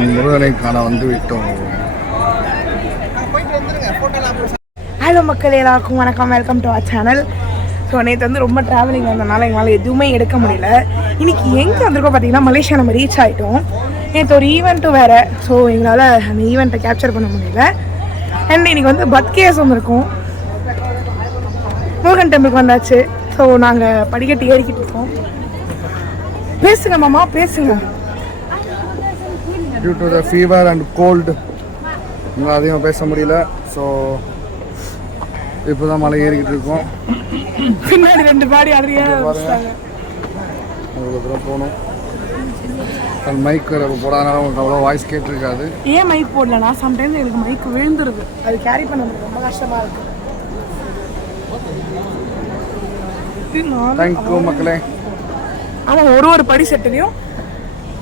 முருகனை காண வந்து விட்டோம். ஹலோ மக்கள் எல்லாருக்கும் வணக்கம். Welcome to our channel so நேற்று வந்து ரொம்ப ட்ராவலிங் வந்தனால எங்களால் எதுவுமே எடுக்க முடியல. இன்னைக்கு எங்கே வந்திருக்கோம் பார்த்தீங்கன்னா மலேசியா நம்ம ரீச் ஆகிட்டோம் நேற்று ஒரு ஈவெண்ட்டும் வேறு. ஸோ எங்களால் அந்த ஈவெண்ட்டை கேப்சர் பண்ண முடியல. அண்ட் இன்றைக்கி வந்து பத்கேஸ் வந்திருக்கோம் முருகன் டெம்பிளுக்கு வந்தாச்சு. ஸோ நாங்கள் படிக்கட்டு ஏறிக்கிட்டு இருக்கோம். பேசுங்க மாமா பேசுங்க. Due to the fever and cold எங்களால் அதிகமாக பேச முடியல. ஸோ இப்போ தான் மலை ஏறிக்கிட்டு இருக்கோம். பின்னாடி ரெண்டு பாடி. அவ்வளோ தூரம் போகணும். அது மைக் வேறு போடாதனால உங்களுக்கு அவ்வளோ வாய்ஸ் கேட்டிருக்காது. ஏன் மைக் போடலனா சம்டைம்ஸ் எனக்கு மைக் விழுந்துருது. அது கேரி பண்ண முடியும் ரொம்ப கஷ்டமா இருக்கு. தேங்க்யூ மக்களே. ஆமாம் ஒரு ஒரு படி செட்டுலையும்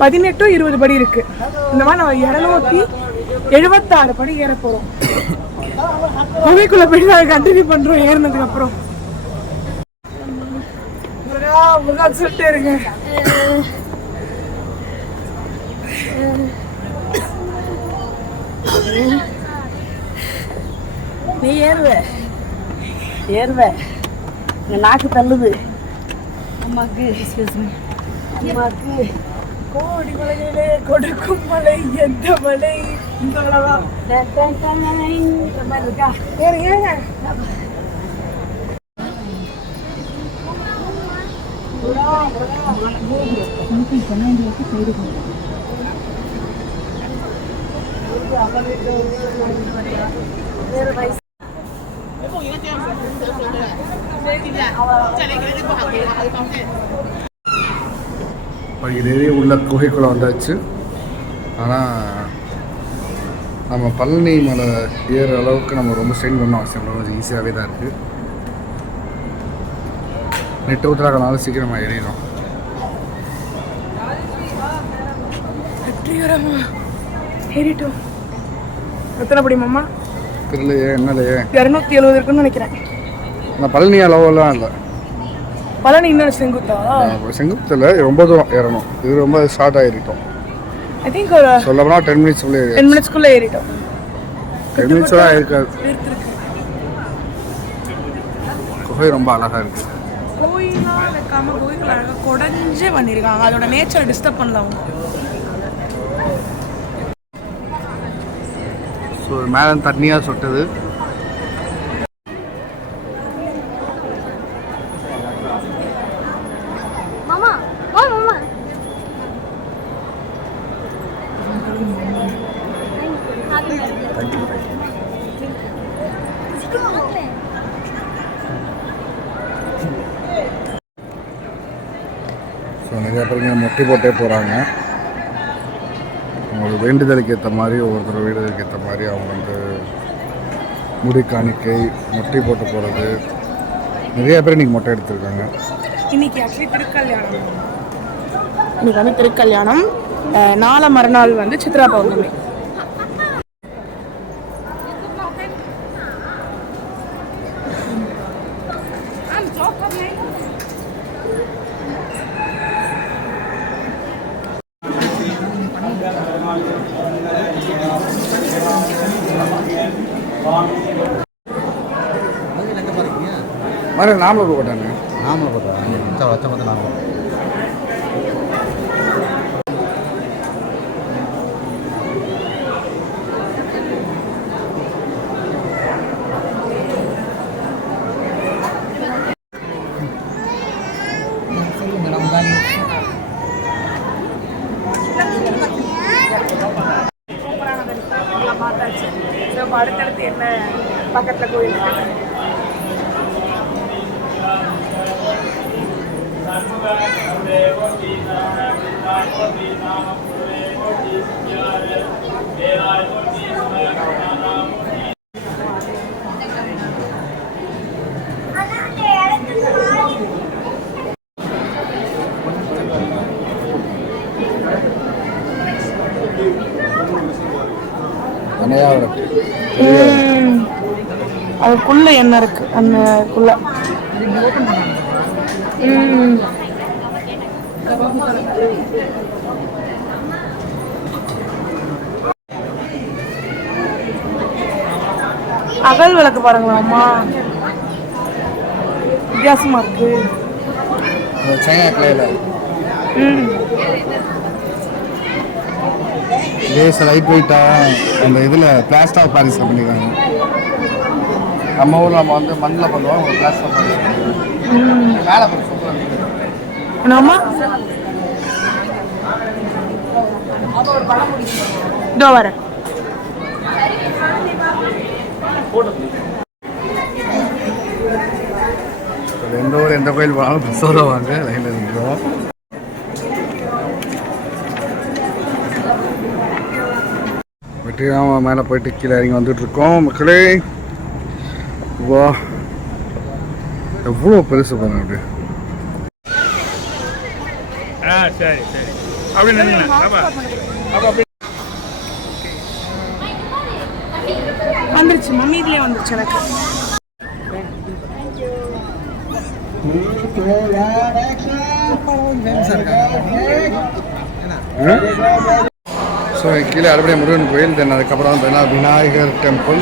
பதினெட்டு இருபது படி இருக்கு. இந்த மாதிரி நம்ம இரநூத்தி எழுபத்தாறு படி ஏற போறோம். குகைக்குள்ள போய் நாங்கள் கண்டினியூ பண்றோம் ஏறினதுக்கு அப்புறம். முருகா, முருகா சொல்லிட்டே இருங்க. நீ ஏறுவ. ஏறுவ. நாக்கு தள்ளுது. அம்மாக்கு அம்மாக்கு. கோடி மலையிலே கொடுக்கும் மலை எந்த மலை இந்த வயசு டேன், டேன், டேன், இந்த மாதிரி இருக்கா ஏறுங்க ஏறுங்க. இதே உள்ள குகைக்குள்ளே வந்தாச்சு. ஆனால் நம்ம பழனி மலை ஏற அளவுக்கு நம்ம ரொம்ப ஸ்ட்ரெயின் பண்ண அவசியம் இல்லை. கொஞ்சம் ஈஸியாகவே தான் இருக்குது நெட்டு ஊற்றுறாங்கனால சீக்கிரமாக ஏறிடும் ஏறிட்டோம். எத்தனை படி மாமா? தெரியலையே என்னலையே இரநூத்தி எழுபது இருக்குன்னு நினைக்கிறேன். நான் பழனி அளவுலாம் இல்லை. பழனி இன்னொரு செங்குத்தா? செங்குத்தில் ரொம்ப தூரம் ஏறணும். இது ரொம்ப ஷார்ட் ஆகிட்டோம் ஐ திங்க் ஒரு சொல்லப்போனால் டென் மினிட்ஸ் உள்ளே டென் மினிட்ஸ்க்குள்ள ஏறிட்டோம். டென் மினிட்ஸ்லாம் இருக்காது குகை ரொம்ப அழகாக இருக்குது கோயிலாம் வைக்காம கோயிலுக்குள்ள அழகாக குடஞ்சே பண்ணியிருக்காங்க. அதோட நேச்சரை டிஸ்டர்ப் பண்ணல அவங்க. ஸோ மேலே தண்ணியாக சொட்டுது மாமா வா மாமா ஸோ நிறைய பேர் இங்கே மொட்டை போட்டே போகிறாங்க. அவங்களோட வேண்டுதலுக்கு ஏற்ற மாதிரி ஒவ்வொருத்தர் வேண்டுதலுக்கு ஏற்ற மாதிரி அவங்க வந்து முடி காணிக்கை மொட்டை போட்டு போகிறது நிறைய பேர் இன்றைக்கி மொட்டை எடுத்திருக்காங்க இன்னைக்கு ஆக்சுவலி திருக்கல்யாணம். இன்னைக்கு வந்து திருக்கல்யாணம். நாளை மறுநாள் வந்து சித்ரா பௌர்ணமி. மாதிரி நாமளும் போட்டாங்க நாமளும் போட்டோம் வச்ச ஸோ அடுத்தடுத்து என்ன பக்கத்தில் கோயில் அதுக்குள்ளே என்ன இருக்குது குள்ள அகல் விளக்கு பாருங்களாம்மா வித்தியாசமாக இருக்கு. லேசர் லைட் வெயிட்டாக அந்த இதில் பிளாஸ்டா பாரிஸ் பண்ணியிருக்காங்க நம்ம ஊரில் நம்ம வந்து மண்ணில் பண்ணுவோம் ஒரு பிளாஸ்டர் பாரிஸ் மேலே சூப்பராக இருக்குது என்னம்மா இதோ வரேன். எந்த ஊர் எந்த கோயில் போனாலும் பஸ்ஸோட வாங்க லைனில் நிற்கிறோம் வெற்றியாம மேலே போயிட்டு கீழே இறங்கி வந்துட்டு இருக்கோம் மக்களே. வா எவ்வளோ பெருசு பாருங்க அப்படி ஆ சரி சரி அப்படி நின்றுங்க பாப்பா வந்துருச்சு மம்மி இதுலயே வந்துருச்சு எனக்கு ஸோ கீழே அறுபடை முருகன் கோயில் தென் அதுக்கப்புறம் விநாயகர் டெம்பிள்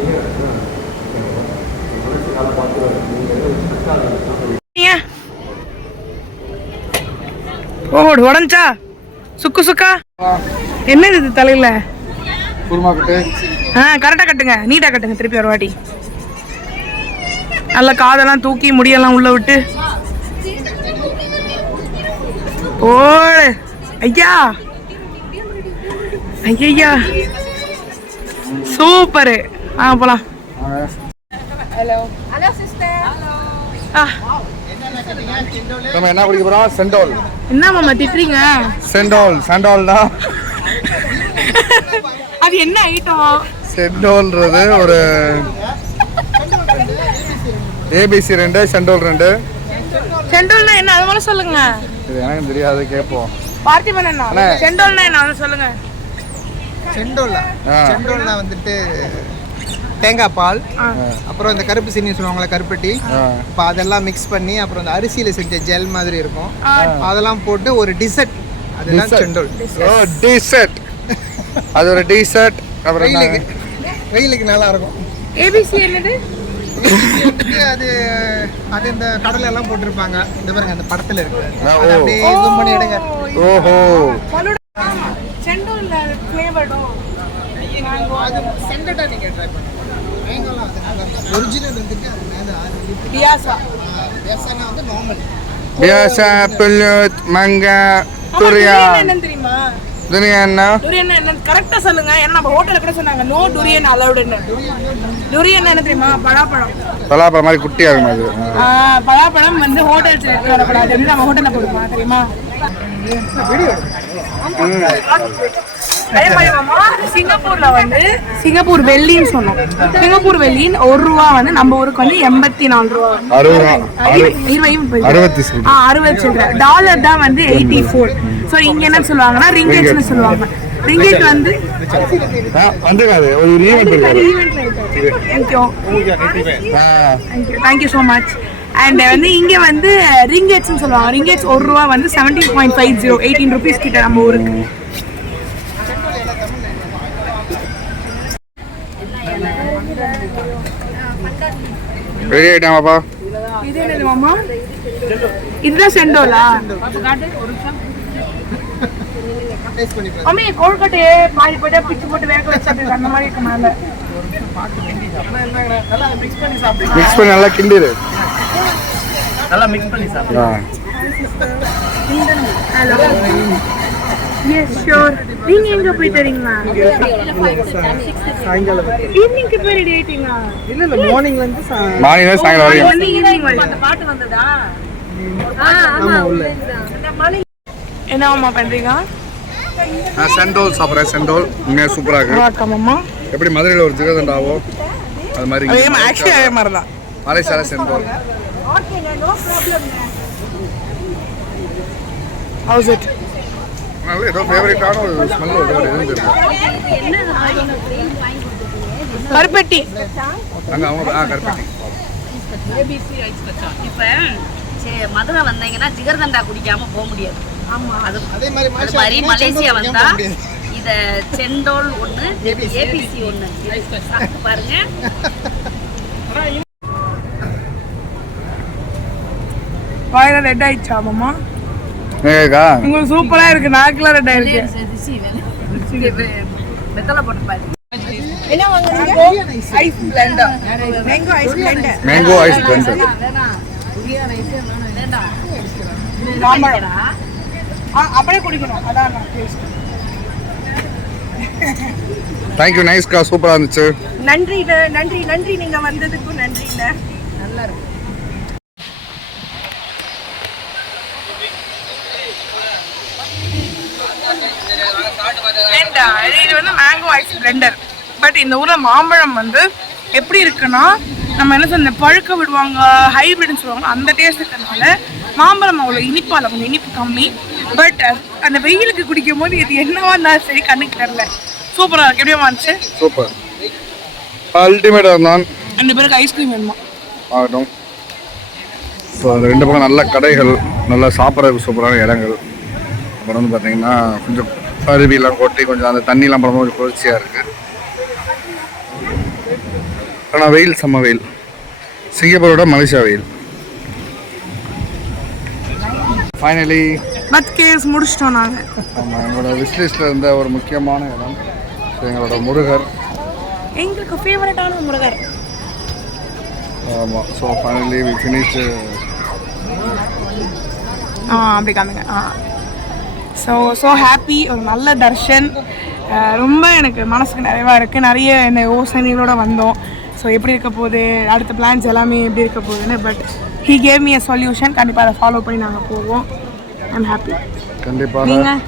ஓடு உடஞ்சா? சுக்கு சுக்கா? என்னது இது தலையில? குருமா கட்டு. ஆ கரெக்டாக கட்டுங்க நீட்டாக கட்டுங்க திருப்பி ஒரு வாட்டி. நல்லா காதெல்லாம் தூக்கி முடியெல்லாம் உள்ள விட்டு. ஓடு. ஐயா. ஐயா சூப்பரு. ஆ போலாம். ஆ, நம்ம என்ன குடிக்க போகிறோம் செண்டோல். என்ன மாமா திட்டுறீங்க? செண்டோல் செண்டோல்னா அது என்ன ஐட்டம்? செண்டோல்ன்றது ஒரு ஏபிசி ரெண்டு செண்டோல் ரெண்டு. செண்டோல்னா என்ன? அது மாதிரி சொல்லுங்க. இது எனக்கு தெரியாது கேட்போம். பார்த்திபன் என்ன. செண்டோல்னா என்ன? அதை சொல்லுங்க. செண்டோலா? ஆ. செண்டோல்னா வந்துட்டு தேங்காய் பால். அப்புறம் இந்த கருப்பு சீனி சொல்லுவாங்களே கருப்பட்டி. இப்போ அதெல்லாம் மிக்ஸ் பண்ணி அப்புறம் இந்த அரிசியில் செஞ்ச ஜெல் மாதிரி இருக்கும். அதெல்லாம் போட்டு ஒரு டிசர்ட் அதுதான் Dessert. செண்டோல் ஓ டீசர்ட் அது ஒரு டீசர்ட் அப்புறம் வெயிலுக்கு? வெயிலுக்கு நல்லா இருக்கும் ஏபிசி என்னது? அது அது இந்த கடலை எல்லாம் போட்டிருப்பாங்க. இந்த பாருங்க அந்த படத்துல இருக்கு. ஆ, ஓ. அது அப்படியே zoom பண்ணி எடுங்க. ஓஹோ. செண்டோல்ல ஃப்ளேவர்டோ அது செண்டட்டா நீங்க ட்ரை பண்ணுங்க ஒரிஜினல் வந்துட்டு அது மேலே ஆறு பியாசா. பேசானா வந்து நார்மல் பியாசா புல்லுத் மங்கா ஆமா துரியா durian என்னன்னு தெரியுமா? துரியான்னா டுரியன் என்ன கரெக்டா சொல்லுங்க. ஏன்னா நம்ம ஹோட்டல்ல கூட சொன்னாங்க நோ டுரியன் அலௌடுன்னு டுரியன் என்ன தெரியுமா? பலாப்பழம். பலாப்பழம் மாதிரி குட்டியாக இருக்கும் அது பலாப்பழம் வந்து ஹோட்டல்ஸ்ல எடுத்து வரக்கூடாதுன்னு நம்ம ஹோட்டல்ல போடுமா தெரியுமா? அதே மாதிரி மாமா, சிங்கப்பூர்ல வந்து சிங்கப்பூர் வெள்ளின்னு சொன்னோம். சிங்கப்பூர் வெள்ளின்னு ஒரு ரூபா வந்து நம்ம ஊருக்கு வந்து எண்பத்தி நாலு ரூபா அறுபது. அறுபத்தி சில்லறை. டாலர் தான் வந்து எயிட்டி ஃபோர் ஸோ இங்க என்ன சொல்லுவாங்கன்னா ரிங்கெட்ஸ்னு சொல்லுவாங்க. ரிங்கெட் வந்து வந்துருக்காது ஒரு ஈவெண்ட் இருக்காது thank you thank you so much and வந்து இங்கே வந்து ரிங்கெட்ஸ்னு சொல்லுவாங்க. ரிங்கெட்ஸ் ஒரு ரூபா வந்து seventeen point five zero eighteen rupees கிட்ட நம்ம ஊருக்கு. ரெடி ஆயிட்டாமாப்பா இது என்னது மாமா இதுதான் செண்டோலா மம்மி கொழுக்கட்டையே பாதி போட்டா பிச்சு போட்டு வேக வச்சது அந்த மாதிரி இருக்கு மேல மிக்ஸ் பண்ணி நல்லா கிண்டிடு நல்லா மிக்ஸ் பண்ணி சாப்பிடு எஸ் ஷோர் நீங்க எங்க சாயங்காலம் ஈவினிங்க்கு போய் ரெடி ஆயிட்டீங்களா? இல்ல இல்ல மார்னிங்ல இருந்து சாயங்காலம் வந்து ஈவினிங் வரைக்கும் பாட்டு வந்ததா? ஆமா உள்ள. என்னம்மா பண்றீங்க? நான் செண்டோல் சாப்பிட்றேன் செண்டோல் உண்மையாக சூப்பராக இருக்கு. எப்படி மதுரையில் ஒரு ஜிகதண்டாவோ அது மாதிரி ஆக்சுவலி அதே மாதிரி தான் மலேசியால செண்டோல் ஹவுஸ் இட் நல்ல ஏதோ ஃபேவரட்டான ஒரு ஸ்மெல் ஒரு இருந்துருக்கு கருப்பட்டி. அங்கே அவங்க ஆ கருப்பட்டி. இப்ப மதுரை வந்தீங்கன்னா ஜிகர்தண்டா குடிக்காம போக முடியாது. ஆமா. அது அதே மாதிரி மலேசியா வந்தா. இத செண்டோல் ஒண்ணு ஏபிசி ஒண்ணு. பாருங்க. வாயில ரெட் ஆயிடுச்சா மாமா? உங்களுக்கு சூப்பரா இருக்கு நாக்குல ரெட் ஆயிருக்கு. வெத்தலை போட்டு பாரு ice. Blender mango ice blender mango ice blender அப்படியே குடிக்கணும். அதான் டேஸ்ட் தேங்க்யூ நைஸ்க்கா சூப்பராக இருந்துச்சு. நன்றி நன்றி நன்றி. நீங்க வந்ததுக்கும் நன்றி நல்லா இருக்கு. இது வந்து மேங்கோ ஐஸ் பிளெண்டர் பட் இந்த ஊர்ல மாம்பழம் வந்து எப்படி இருக்குன்னா நம்ம என்ன சொல்ல பழுக்க விடுவாங்க ஹைபிரிட்னு சொல்லுவாங்க அந்த டேஸ்ட் இருக்கிறதுனால மாம்பழம் அவ்வளோ இனிப்பால கொஞ்சம் இனிப்பு கம்மி. பட் அந்த வெயிலுக்கு குடிக்கும் போது இது என்னவா இருந்தாலும் சரி கண்ணுக்கு தெரியல. சூப்பரா இருக்கு. எப்படியா இருந்துச்சு? சூப்பர். அல்டிமேட்டாக இருந்தான். ரெண்டு பேருக்கு ஐஸ்கிரீம் வேணுமா? ஆகட்டும். ஸோ அந்த ரெண்டு பக்கம் நல்ல கடைகள் நல்லா சாப்பிட்றதுக்கு சூப்பரான இடங்கள். அப்புறம் வந்து பார்த்தீங்கன்னா கொஞ்சம் அருவிலாம் கொட்டி கொஞ்சம் அந்த தண்ணிலாம் படம் கொஞ்சம் குளிர்ச்சியாக இருக்குது ஆனால் வெயில் செம்ம வெயில். சிங்கப்பூரோட மலேசியா வெயில். ஃபைனலி பத் கேஸ் முடிச்சிட்டோம் நாங்கள் ஆமாம் எங்களோட விஸ்லிஸ்டில் இருந்த ஒரு முக்கியமான இடம் எங்களோட முருகர். எங்களுக்கு ஃபேவரட்டான முருகர். ஆமாம் ஸோ ஃபைனலி வி ஃபினிஷ்டு ஆ அப்படி காமிங்க. ஆ. ஸோ ஸோ ஹாப்பி ஒரு நல்ல தர்ஷன். ரொம்ப எனக்கு மனசுக்கு நிறைவாக இருக்குது நிறைய இந்த யோசனைகளோட வந்தோம். ஸோ எப்படி இருக்க போகுது? அடுத்த பிளான்ஸ் எல்லாமே எப்படி இருக்க போகுதுன்னு but he gave me a solution கண்டிப்பாக அதை ஃபாலோ பண்ணி நாங்கள் போவோம். ஐம் ஹாப்பி கண்டிப்பாக. நீங்கள்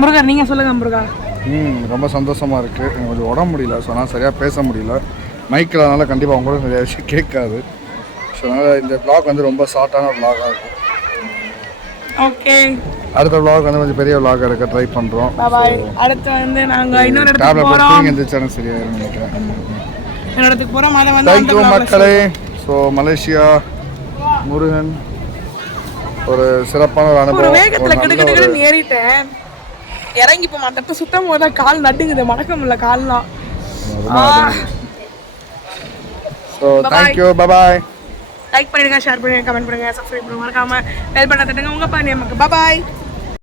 முருகர் நீங்கள் சொல்லுங்கள் முருகா. ம் ரொம்ப சந்தோஷமாக இருக்குது எனக்கு கொஞ்சம் உடம்பு முடியல. ஸோ அதனால் சரியாக பேச முடியல. மைக்கில் அதனால் கண்டிப்பாக உங்களும் நிறைய விஷயம் கேட்காது. ஸோ அதனால் இந்த vlog வந்து ரொம்ப ஷார்ட்டான vlog-ஆ இருக்கும். ஓகே அடுத்த vlog வந்து கொஞ்சம் பெரிய vlog-ஆ எடுக்க ட்ரை பண்ணுறோம் பாய் அடுத்து வந்து நாங்கள் இன்னொரு இடத்துக்கு போகிறோம் எந்திரிச்சாலும் சரியாயிரும் நினைக்கிறேன். இடத்துக்கு போகிறோம் அதை வந்து தேங்க்யூ மக்களே. ஸோ மலேசியா முருகன் ஒரு சிறப்பான ஒரு அனுபவம். வேகத்துல ஒரு கிடு நல்ல கிடு ஒரு கிடுன்னு ஏறிட்டேன். இறங்கி இப்போ மத்தப்ப சுத்தம் போது கால் நடுங்குது. மடக்க முடியல கால்லாம். So thank you bye bye like பண்ணிடுங்க ஷேர் பண்ணுங்க கமெண்ட் பண்ணுங்க சப்ஸ்கிரைப் பண்ணுங்க. மறக்காம பெல் பண்ண தட்டுங்க. உங்க பண்ணி நமக்கு. பாய்